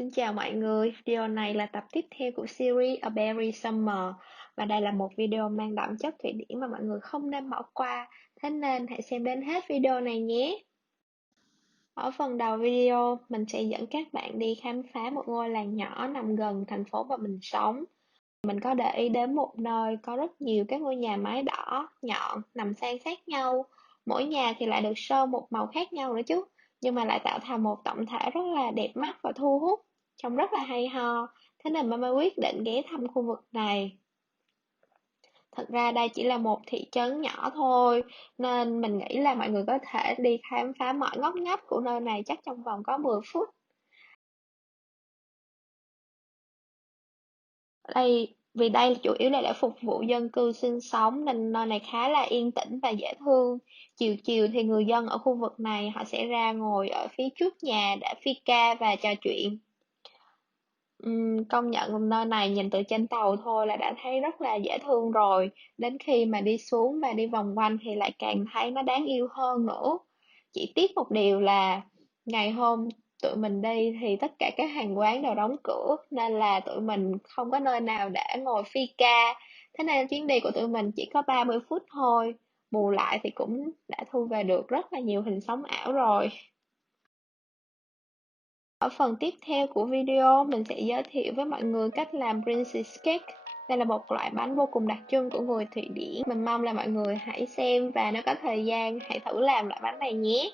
Xin chào mọi người, video này là tập tiếp theo của series A Berry Summer và đây là một video mang đậm chất Thụy Điển mà mọi người không nên bỏ qua, thế nên hãy xem đến hết video này nhé. Ở phần đầu video, mình sẽ dẫn các bạn đi khám phá một ngôi làng nhỏ nằm gần thành phố mà mình sống. Mình có để ý đến một nơi có rất nhiều các ngôi nhà mái đỏ, nhọn, nằm san sát nhau. Mỗi nhà thì lại được sơn một màu khác nhau nữa chứ, nhưng mà lại tạo thành một tổng thể rất là đẹp mắt và thu hút, trông rất là hay ho. Thế nên Mama quyết định ghé thăm khu vực này. Thật ra đây chỉ là một thị trấn nhỏ thôi, nên mình nghĩ là mọi người có thể đi khám phá mọi ngóc ngách của nơi này chắc trong vòng có 10 phút. Vì đây chủ yếu là để phục vụ dân cư sinh sống nên nơi này khá là yên tĩnh và dễ thương. Chiều chiều thì người dân ở khu vực này họ sẽ ra ngồi ở phía trước nhà để phi ca và trò chuyện. Công nhận nơi này nhìn từ trên tàu thôi là đã thấy rất là dễ thương rồi. Đến khi mà đi xuống và đi vòng quanh thì lại càng thấy nó đáng yêu hơn nữa. Chỉ tiếc một điều là ngày hôm tụi mình đi thì tất cả các hàng quán đều đóng cửa nên là tụi mình không có nơi nào để ngồi phi ca. Thế nên chuyến đi của tụi mình chỉ có 30 phút thôi. Bù lại thì cũng đã thu về được rất là nhiều hình sống ảo rồi. Ở phần tiếp theo của video, mình sẽ giới thiệu với mọi người cách làm princess cake. Đây là một loại bánh vô cùng đặc trưng của người Thụy Điển. Mình mong là mọi người hãy xem và nếu có thời gian, hãy thử làm loại bánh này nhé.